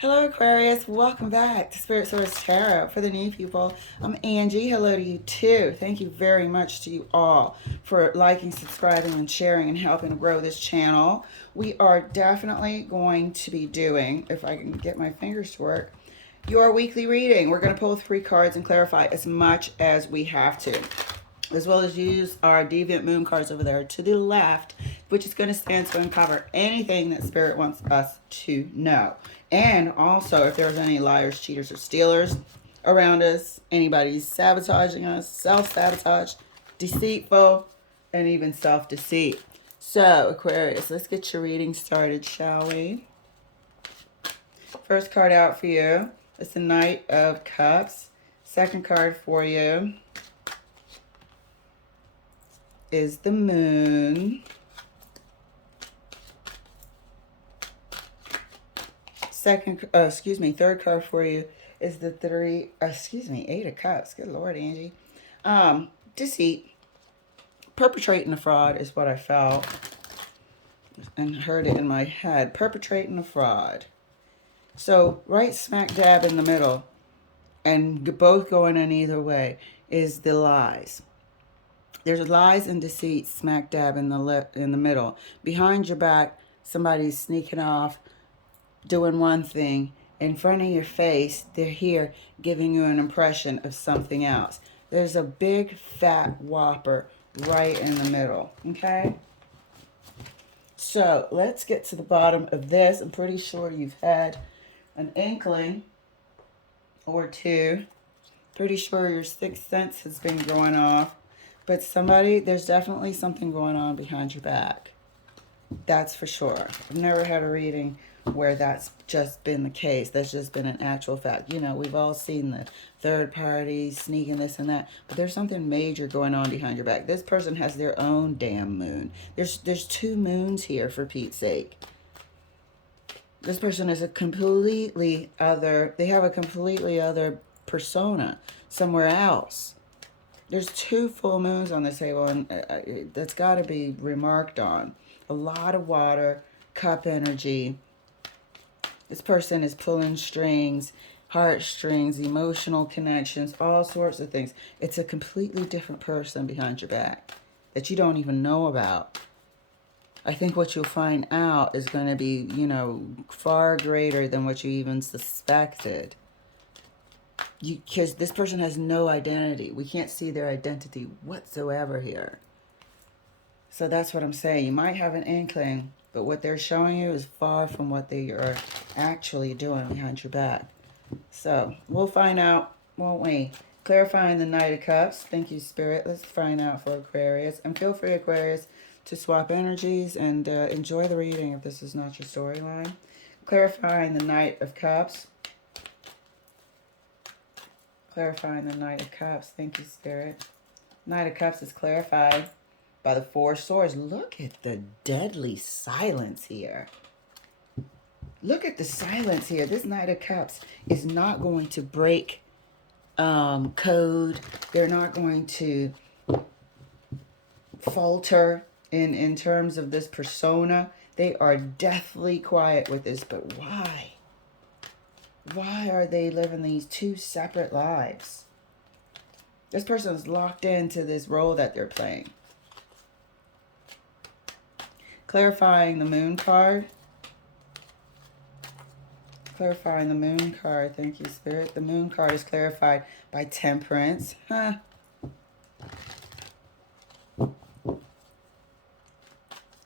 Hello, Aquarius. Welcome back to Spirit Source Tarot. For the new people, I'm Angie. Hello to you too. Thank you very much to you all for liking, subscribing, and sharing and helping grow this channel. We are definitely going to be doing, if I can get my fingers to work, your weekly reading. We're going to pull 3 cards and clarify as much as we have to, as well as use our deviant moon cards over there to the left, which is going to stand to uncover anything that Spirit wants us to know. And also, if there's any liars, cheaters, or stealers around us, anybody sabotaging us, self-sabotage, deceitful, and even self-deceit. So, Aquarius, let's get your reading started, shall we? First card out for you is the Knight of Cups. Second card for you is the Moon. Third card for you is the Eight of Cups. Good Lord, Angie. Deceit. Perpetrating a fraud is what I felt and heard it in my head. Perpetrating a fraud. So right smack dab in the middle, and both going in either way, is the lies. There's lies and deceit smack dab in the middle. Behind your back, somebody's sneaking off, doing one thing. In front of your face, they're here giving you an impression of something else. There's a big fat whopper right in the middle, okay? So let's get to the bottom of this. I'm pretty sure you've had an inkling or two. Pretty sure your sixth sense has been going off. But there's definitely something going on behind your back. That's for sure. I've never had a reading where that's just been the case. That's just been an actual fact. You know, we've all seen the third party sneaking this and that, but there's something major going on behind your back. This person has their own damn moon. There's 2 moons here, for Pete's sake. This person is they have a completely other persona somewhere else. There's 2 full moons on this table, and that's got to be remarked on. A lot of water, cup energy. This person is pulling strings, heartstrings, emotional connections, all sorts of things. It's a completely different person behind your back that you don't even know about. I think what you'll find out is going to be, far greater than what you even suspected. Because this person has no identity. We can't see their identity whatsoever here. So that's what I'm saying. You might have an inkling, but what they're showing you is far from what they are actually doing behind your back. So we'll find out, won't we? Clarifying the Knight of Cups. Thank you, Spirit. Let's find out for Aquarius. And feel free, Aquarius, to swap energies and enjoy the reading if this is not your storyline. Clarifying the Knight of Cups. Clarifying the Knight of Cups. Thank you, Spirit. Knight of Cups is clarified by the 4 swords. Look at the deadly silence here. Look at the silence here. This Knight of Cups is not going to break code. They're not going to falter in terms of this persona. They are deathly quiet with this, but why? Why are they living these 2 separate lives? This person is locked into this role that they're playing. Clarifying the Moon card. Clarifying the Moon card. Thank you, Spirit. The Moon card is clarified by Temperance.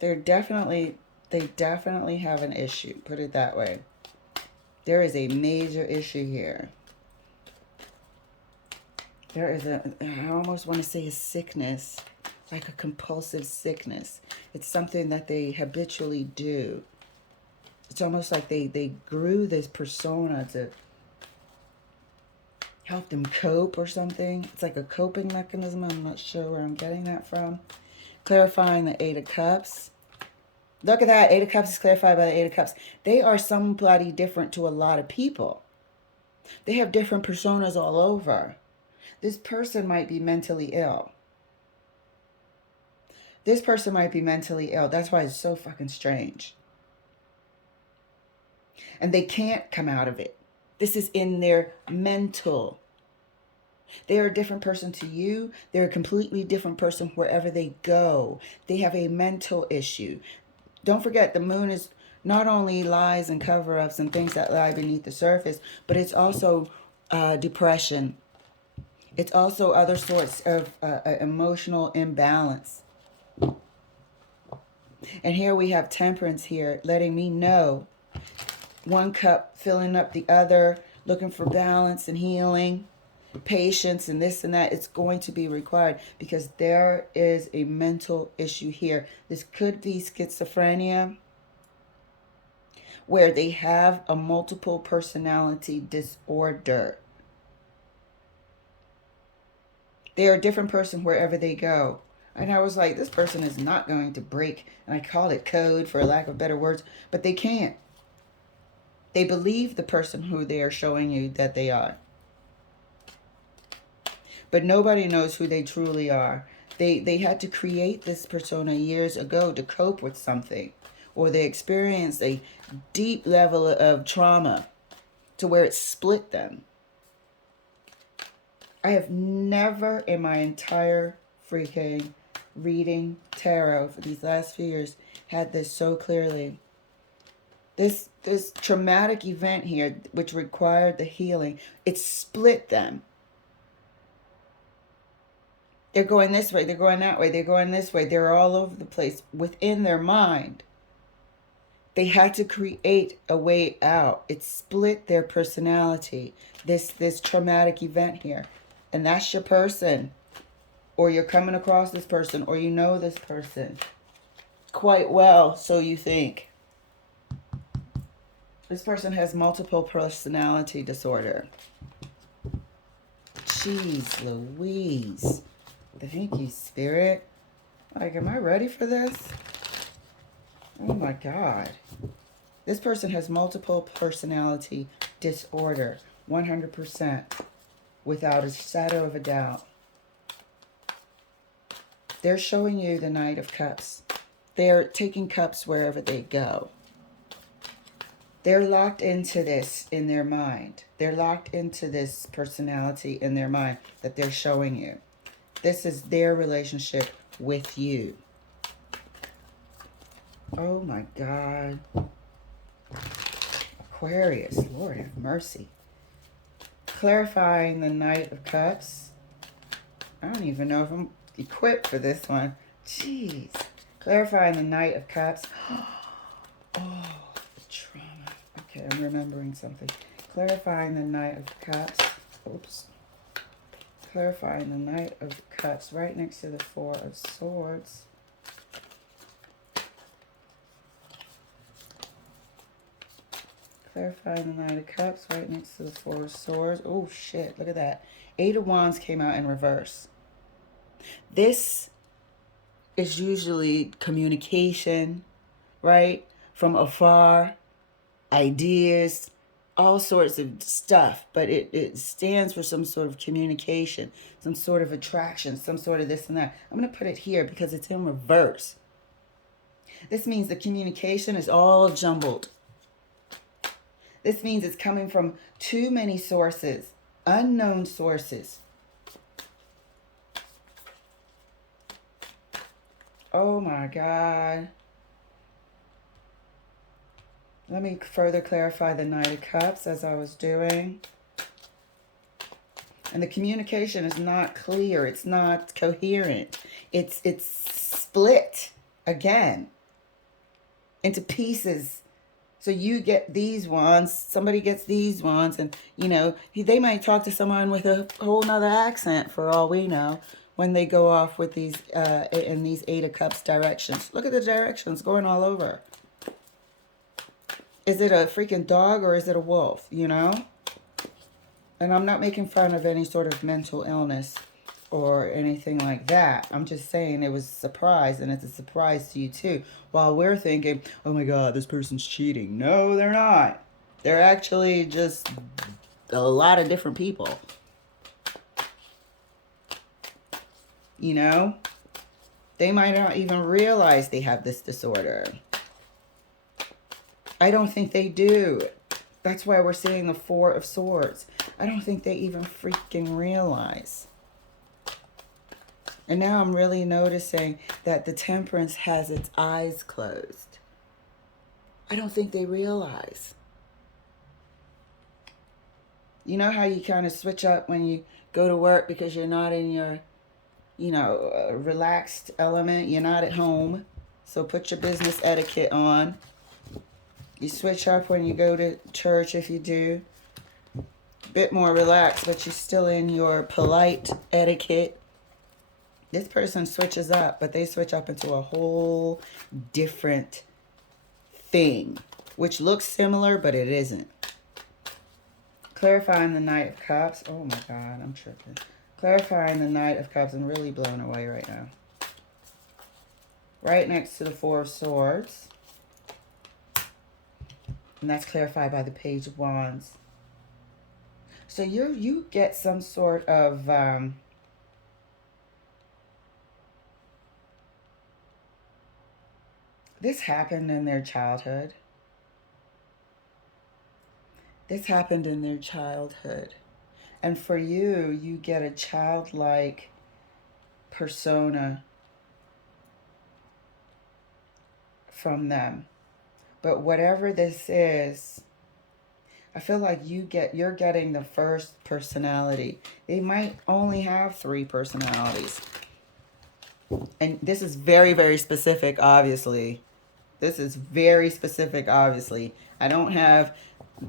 They definitely have an issue. Put it that way. There is a major issue here. There is I almost want to say a sickness, like a compulsive sickness. It's something that they habitually do. It's almost like they grew this persona to help them cope or something. It's like a coping mechanism. I'm not sure where I'm getting that from. Clarifying the 8 of Cups. Look at that. 8 of Cups is clarified by the 8 of Cups. They are somebody different to a lot of people. They have different personas all over. This person might be mentally ill. This person might be mentally ill. That's why it's so fucking strange. And they can't come out of it. This is in their mental. They're a different person to you. They're a completely different person wherever they go. They have a mental issue. Don't forget, the moon is not only lies and cover-ups and things that lie beneath the surface, but it's also depression. It's also other sorts of emotional imbalance. And here we have temperance here, letting me know. One cup filling up the other, looking for balance and healing, patience and this and that. It's going to be required because there is a mental issue here. This could be schizophrenia, where they have a multiple personality disorder. They're a different person wherever they go. And I was like, this person is not going to break. And I called it code for lack of better words, but they can't. They believe the person who they are showing you that they are. But nobody knows who they truly are. They had to create this persona years ago to cope with something. Or they experienced a deep level of trauma to where it split them. I have never in my entire freaking reading tarot for these last few years had this so clearly. This traumatic event here, which required the healing, it split them. They're going this way, they're going that way, they're going this way. They're all over the place within their mind. They had to create a way out. It split their personality, this traumatic event here. And that's your person. Or you're coming across this person, or you know this person quite well, so you think. This person has multiple personality disorder. Jeez Louise. Thank you, Spirit. Like, am I ready for this? Oh my God. This person has multiple personality disorder. 100%. Without a shadow of a doubt. They're showing you the Knight of Cups. They're taking cups wherever they go. They're locked into this in their mind. They're locked into this personality in their mind that they're showing you. This is their relationship with you. Oh my God. Aquarius, Lord have mercy. Clarifying the Knight of Cups. I don't even know if I'm equipped for this one. Jeez. Clarifying the Knight of Cups. Oh, the trauma. Okay, I'm remembering something. Clarifying the Knight of Cups. Oops. Clarifying the Knight of Cups right next to the Four of Swords. Clarifying the Knight of Cups right next to the Four of Swords. Oh, shit. Look at that. Eight of Wands came out in reverse. This is usually communication, right? From afar, ideas, all sorts of stuff. But it stands for some sort of communication, some sort of attraction, some sort of this and that. I'm going to put it here because it's in reverse. This means the communication is all jumbled. This means it's coming from too many sources, unknown sources. Oh my God. Let me further clarify the Knight of Cups as I was doing. And the communication is not clear. It's not coherent. It's split again into pieces. So you get these wands, somebody gets these wands, and, you know, they might talk to someone with a whole nother accent for all we know when they go off with these, in these Eight of Cups directions. Look at the directions going all over. Is it a freaking dog or is it a wolf, you know? And I'm not making fun of any sort of mental illness or anything like that. I'm just saying it was a surprise, and it's a surprise to you too. While we're thinking, oh my God, this person's cheating. No, they're not. They're actually just a lot of different people. You know? They might not even realize they have this disorder. I don't think they do. That's why we're seeing the Four of Swords. I don't think they even freaking realize. And now I'm really noticing that the Temperance has its eyes closed. I don't think they realize. You know how you kind of switch up when you go to work because you're not in your, relaxed element. You're not at home. So put your business etiquette on. You switch up when you go to church if you do. A bit more relaxed, but you're still in your polite etiquette. This person switches up, but they switch up into a whole different thing, which looks similar, but it isn't. Clarifying the Knight of Cups. Oh my God, I'm tripping. Clarifying the Knight of Cups. I'm really blown away right now. Right next to the Four of Swords. And that's clarified by the Page of Wands. So you get some sort of this happened in their childhood. This happened in their childhood. And for you, you get a childlike persona from them. But whatever this is, I feel like you're getting the first personality. They might only have 3 personalities. And this is very, very specific, obviously. This is very specific, obviously. I don't have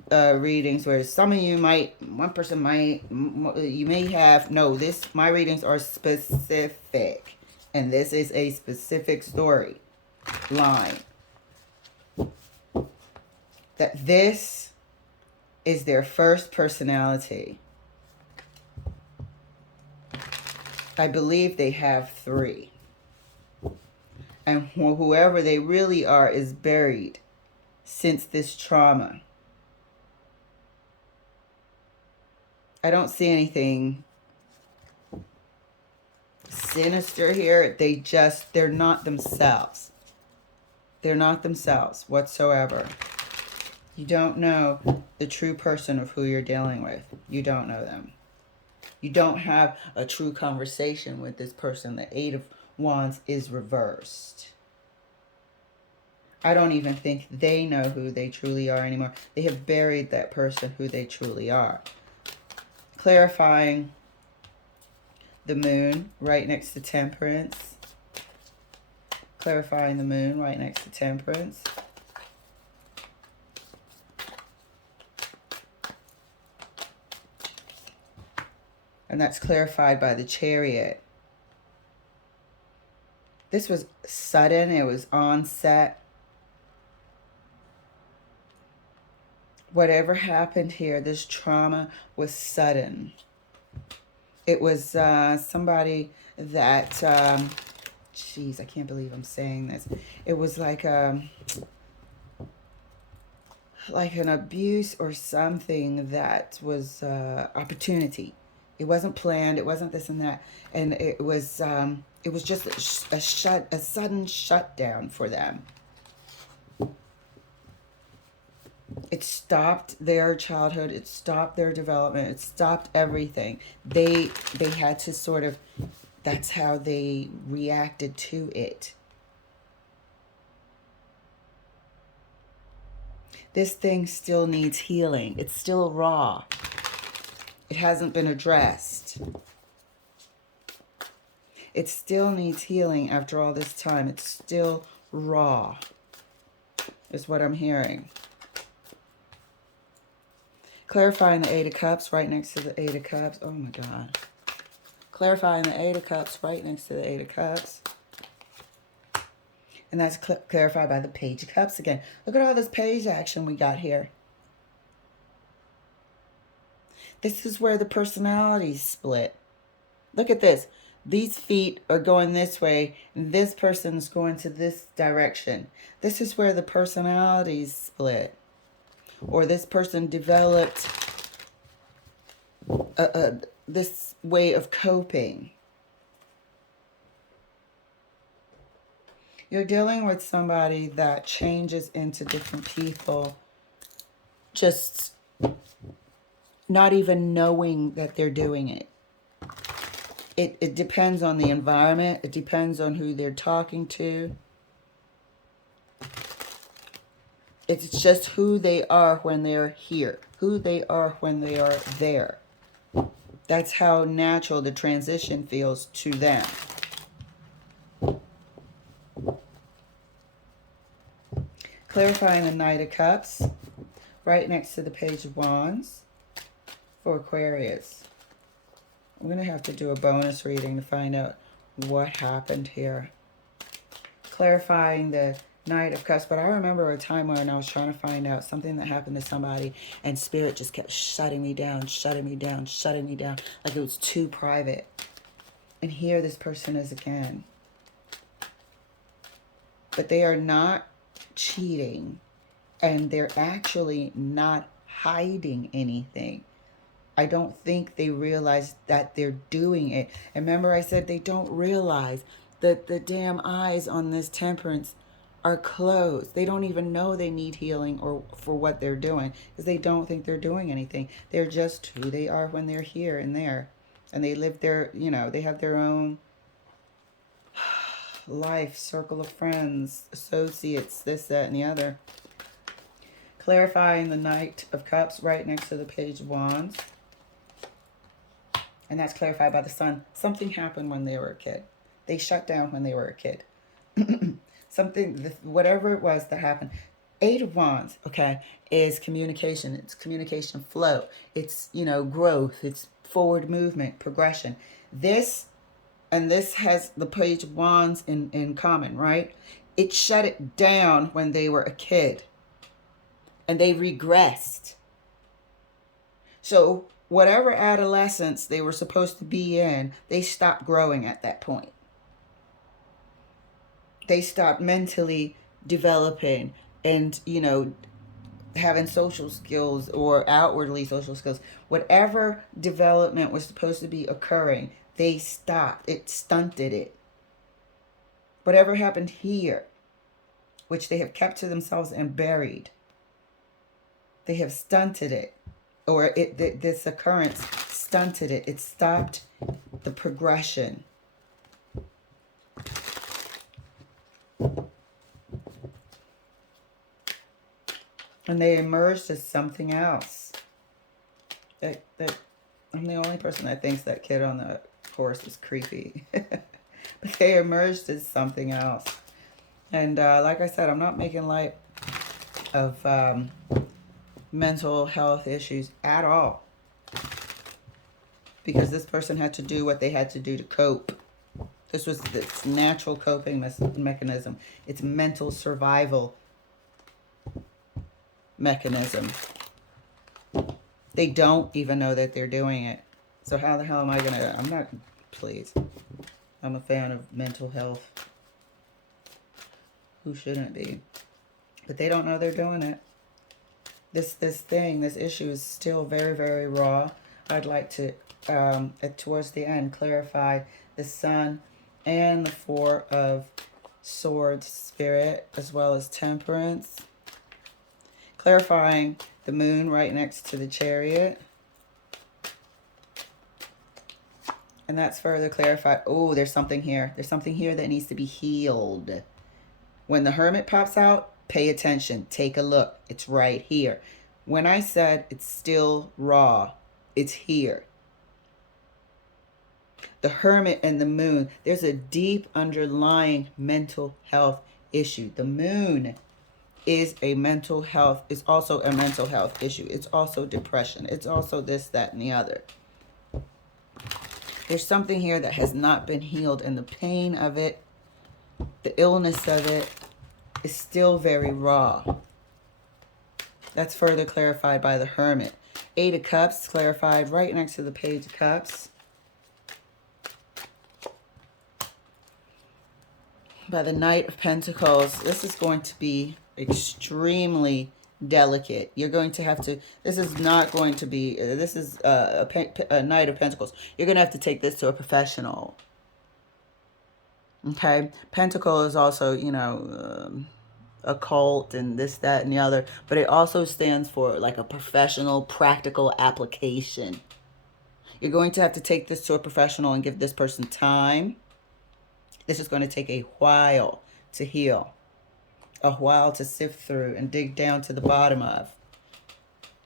readings where some of you might, one person might, you may have, no, my readings are specific. And this is a specific story line. That this is their first personality. I believe they have 3. And whoever they really are is buried since this trauma. I don't see anything sinister here. They're not themselves. They're not themselves whatsoever. You don't know the true person of who you're dealing with. You don't know them. You don't have a true conversation with this person. The 8 of Wands is reversed. I don't even think they know who they truly are anymore. They have buried that person who they truly are. Clarifying the Moon right next to Temperance. Clarifying the Moon right next to Temperance. And that's clarified by the Chariot. This was sudden. It was onset. Whatever happened here, this trauma was sudden. It was somebody that, jeez, I can't believe I'm saying this. It was like an abuse or something that was opportunity. It wasn't planned. It wasn't this and that. And it was just a sudden shutdown for them. It stopped their childhood. It stopped their development. It stopped everything. They had to sort of, that's how they reacted to it. This thing still needs healing. It's still raw. It hasn't been addressed. It still needs healing after all this time. It's still raw, is what I'm hearing. Clarifying the 8 of Cups right next to the 8 of Cups. Oh my God. Clarifying the 8 of Cups right next to the 8 of Cups. And that's clarified by the Page of Cups again. Look at all this page action we got here. This is where the personalities split. Look at this. These feet are going this way. This person's going to this direction. This is where the personalities split. Or this person developed this way of coping. You're dealing with somebody that changes into different people, just not even knowing that they're doing it. It depends on the environment. It depends on who they're talking to. It's just who they are when they're here, who they are when they are there. That's how natural the transition feels to them. Clarifying the Knight of Cups right next to the Page of Wands for Aquarius. I'm going to have to do a bonus reading to find out what happened here. Clarifying the Knight of Cups. But I remember a time when I was trying to find out something that happened to somebody, and Spirit just kept shutting me down, shutting me down, shutting me down, like it was too private. And here this person is again. But they are not cheating, and they're actually not hiding anything. I don't think they realize that they're doing it. And remember I said they don't realize that the damn eyes on this Temperance are closed. They don't even know they need healing or for what they're doing, because they don't think they're doing anything. They're just who they are when they're here and there. And they live their, you know, they have their own life, circle of friends, associates, this, that, and the other. Clarifying the Knight of Cups right next to the Page of Wands. And that's clarified by the Sun. Something happened when they were a kid. They shut down when they were a kid. Something, whatever it was that happened. Eight of Wands, okay, is communication. It's communication flow. It's, you know, growth. It's forward movement, progression. This, and this has the Page of Wands in common, right? It shut it down when they were a kid. And they regressed. So whatever adolescence they were supposed to be in, they stopped growing at that point. They stopped mentally developing and, you know, having social skills or outwardly social skills. Whatever development was supposed to be occurring, they stopped. It stunted it. Whatever happened here, which they have kept to themselves and buried, they have stunted it. Or this occurrence stunted it. It stopped the progression. And they emerged as something else. I'm the only person that thinks that kid on the horse is creepy. But they emerged as something else. And like I said, I'm not making light of mental health issues at all, because this person had to do what they had to do to cope. This was its natural coping mechanism. It's mental survival mechanism. They don't even know that they're doing it. So how the hell am I gonna, I'm not, please. I'm a fan of mental health. Who shouldn't be? But they don't know they're doing it. This issue is still very, very raw. I'd like to, towards the end, clarify the Sun and the Four of Swords Spirit, as well as Temperance. Clarifying the Moon right next to the Chariot. And that's further clarified. Oh, there's something here. There's something here that needs to be healed. When the Hermit pops out, pay attention. Take a look. It's right here. When I said it's still raw, it's here. The Hermit and the Moon, there's a deep underlying mental health issue. The Moon is a mental health, is also a mental health issue. It's also depression. It's also this, that, and the other. There's something here that has not been healed, and the pain of it, the illness of it, is still very raw. That's further clarified by the Hermit. Eight of Cups clarified right next to the Page of Cups by the Knight of Pentacles. This is going to be extremely delicate. You're going to have to, this is not going to be, this is a Knight of Pentacles. You're going to have to take this to a professional. Okay. Pentacle is also, you know, occult and this, that, and the other, but it also stands for like a professional, practical application. You're going to have to take this to a professional and give this person time. This is going to take a while to heal, a while to sift through and dig down to the bottom of.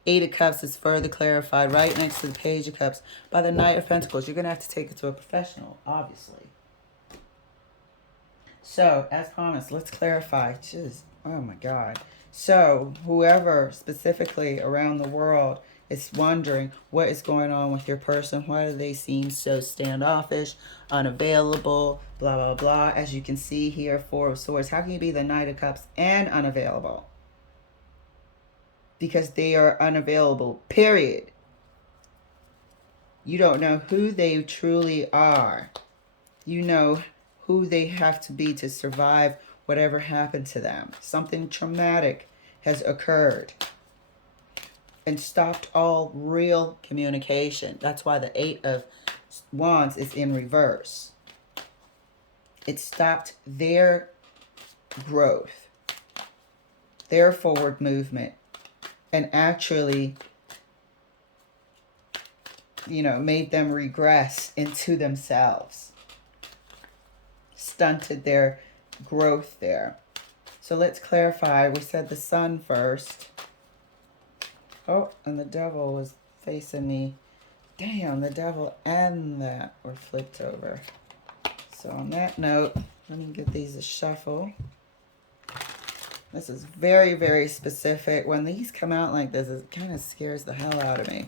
Eight of Cups is further clarified right next to the Page of Cups by the Knight of Pentacles. You're going to have to take it to a professional, obviously. So, as promised, let's clarify. Just, oh my God. So, whoever specifically around the world is wondering what is going on with your person, why do they seem so standoffish, unavailable, blah, blah, blah. As you can see here, Four of Swords. How can you be the Knight of Cups and unavailable? Because they are unavailable, period. You don't know who they truly are. You know who they have to be to survive whatever happened to them. Something traumatic has occurred and stopped all real communication. That's why the Eight of Wands is in reverse. It stopped their growth, their forward movement, and actually, you know, made them regress into themselves. Stunted their growth there. So let's clarify. We said the Sun first. Oh, and the Devil was facing me. Damn, the Devil and that were flipped over. So on that note, let me get these a shuffle. This is very, very specific. When these come out like this, it kind of scares the hell out of me.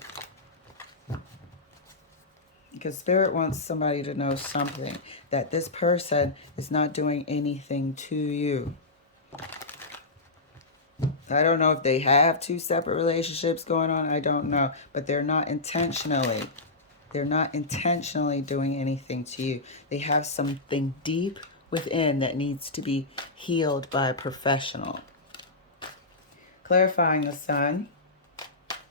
Because Spirit wants somebody to know something. That this person is not doing anything to you. I don't know if they have two separate relationships going on. I don't know. But they're not intentionally. They're not intentionally doing anything to you. They have something deep within that needs to be healed by a professional. Clarifying the Sun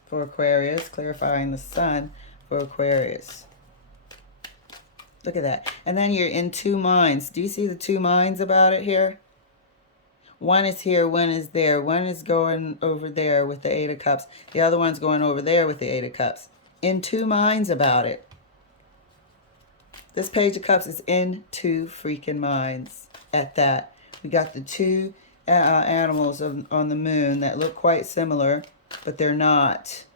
for Aquarius. Clarifying the Sun for Aquarius. Look at that. And then you're in two minds. Do you see the two minds about it here? One is here, one is there. One is going over there with the Eight of Cups. The other one's going over there with the Eight of Cups. In two minds about it. This Page of Cups is in two freaking minds at that. We got the two animals on the moon that look quite similar, but they're not.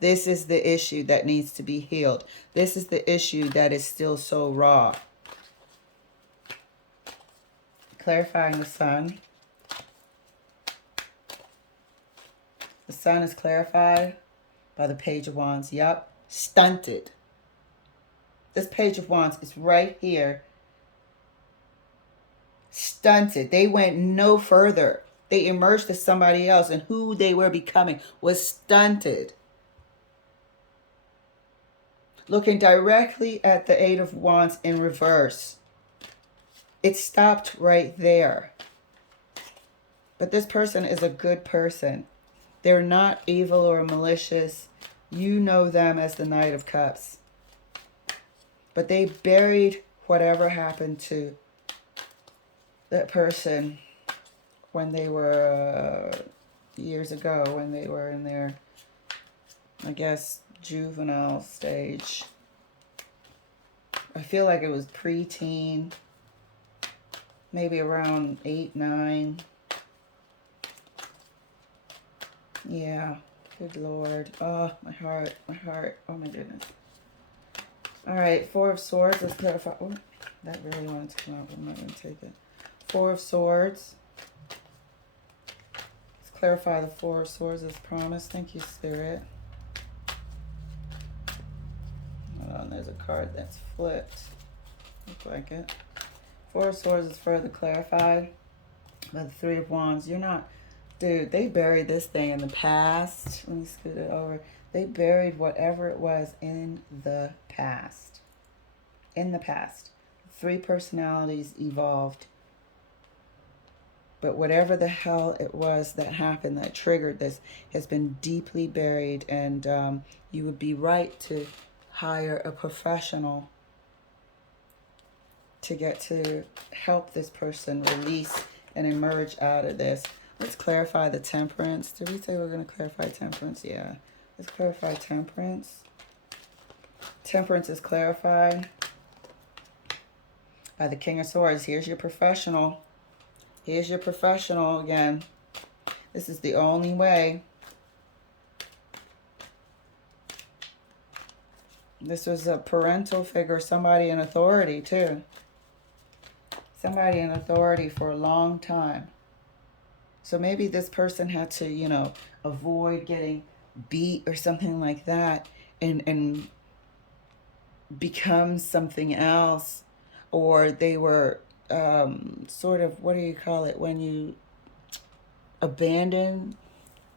This is the issue that needs to be healed. This is the issue that is still so raw. Clarifying the Sun. The Sun is clarified by the Page of Wands. Yup. Stunted. This Page of Wands is right here. Stunted. They went no further. They emerged as somebody else, and who they were becoming was stunted. Looking directly at the Eight of Wands in reverse. It stopped right there. But this person is a good person. They're not evil or malicious. You know them as the Knight of Cups. But they buried whatever happened to that person when they were, years ago, when they were in their, I guess, juvenile stage. I feel like it was preteen, maybe around 8, 9. Yeah, good Lord. Oh, my heart, oh my goodness. All right, Four of Swords. Let's clarify. Oh, that really wanted to come out, but I'm not going to take it. Four of Swords. Let's clarify the Four of Swords as promised. Thank you, Spirit. Hold on, there's a card that's flipped. Look like it. Four of Swords is further clarified by the Three of Wands. You're not... Dude, they buried this thing in the past. Let me scoot it over. They buried whatever it was in the past. In the past. Three personalities evolved. But whatever the hell it was that happened, that triggered this, has been deeply buried. And you would be right to hire a professional to get to help this person release and emerge out of this. Let's clarify the temperance. Did we say we're going to clarify temperance? Yeah. Let's clarify temperance. Temperance is clarified by the King of Swords. Here's your professional. Here's your professional again. This is the only way. This was a parental figure, somebody in authority too. Somebody in authority for a long time. So maybe this person had to, you know, avoid getting beat or something like that and become something else. Or they were sort of, what do you call it, when you abandon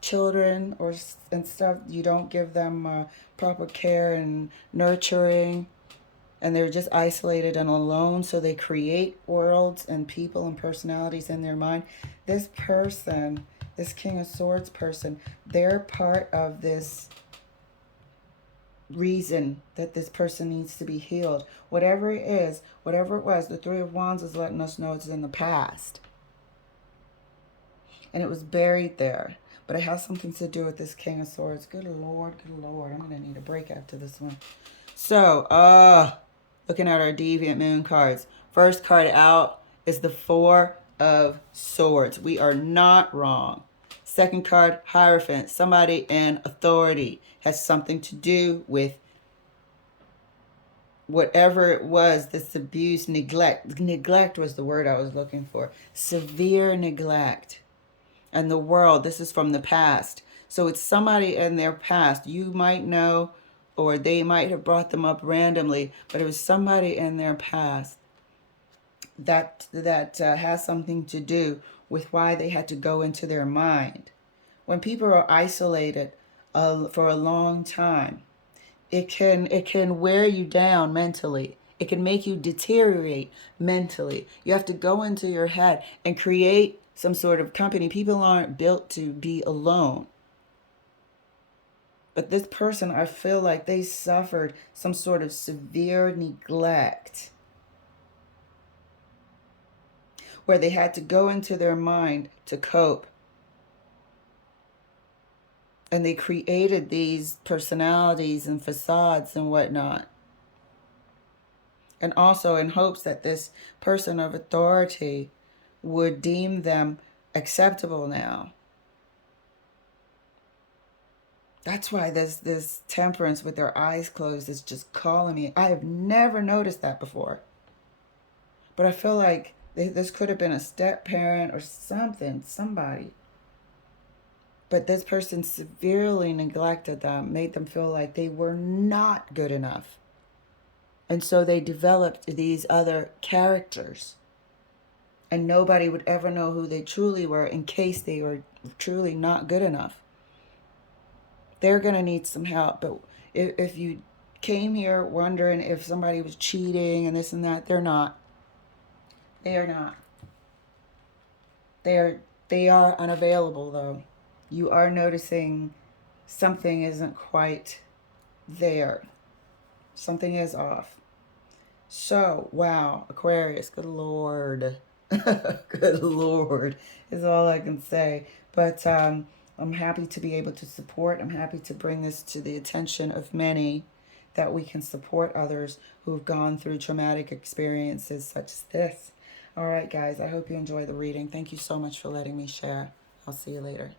children or and stuff, you don't give them proper care and nurturing, and they're just isolated and alone, so they create worlds and people and personalities in their mind. This person, this King of Swords person, they're part of this reason that this person needs to be healed. Whatever it is, whatever it was, the Three of Wands is letting us know it's in the past. And it was buried there. But it has something to do with this King of Swords. Good Lord, good Lord. I'm going to need a break after this one. So, looking at our Deviant Moon cards. First card out is the Four of Swords. We are not wrong. Second card, Hierophant. Somebody in authority. Has something to do with whatever it was, this abuse, neglect. Neglect was the word I was looking for. Severe neglect. And the world, this is from the past. So it's somebody in their past. You might know, or they might have brought them up randomly, but it was somebody in their past that has something to do with why they had to go into their mind. When people are isolated for a long time, it can wear you down mentally. It can make you deteriorate mentally. You have to go into your head and create some sort of company. People aren't built to be alone. But this person, I feel like they suffered some sort of severe neglect, where they had to go into their mind to cope. And they created these personalities and facades and whatnot. And also in hopes that this person of authority would deem them acceptable now. That's why this temperance with their eyes closed is just calling me. I have never noticed that before. But I feel like this could have been a step parent or something, somebody. But this person severely neglected them, made them feel like they were not good enough. And so they developed these other characters. And nobody would ever know who they truly were in case they were truly not good enough. They're going to need some help. But if you came here wondering if somebody was cheating and this and that, they're not. They are not. They are unavailable, though. You are noticing something isn't quite there. Something is off. So, wow, Aquarius, good Lord. Good Lord is all I can say. But I'm happy to be able to support. I'm happy to bring this to the attention of many, that we can support others who've gone through traumatic experiences such as this. All right, guys, I hope you enjoy the reading. Thank you so much for letting me share. I'll see you later.